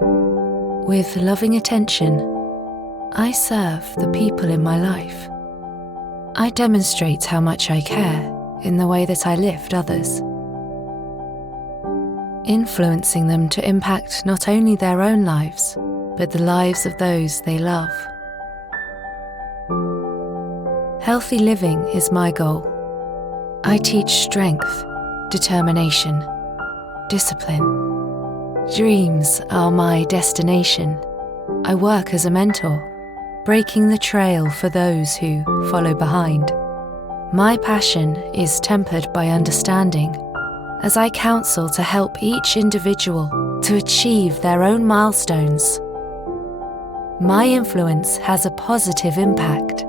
With loving attention, I serve the people in my life. I demonstrate how much I care in the way that I lift others, influencing them to impact not only their own lives, but the lives of those they love. Healthy living is my goal. I teach strength, determination, discipline. Dreams are my destination. I work as a mentor, breaking the trail for those who follow behind. My passion is tempered by understanding, as I counsel to help each individual to achieve their own milestones. My influence has a positive impact.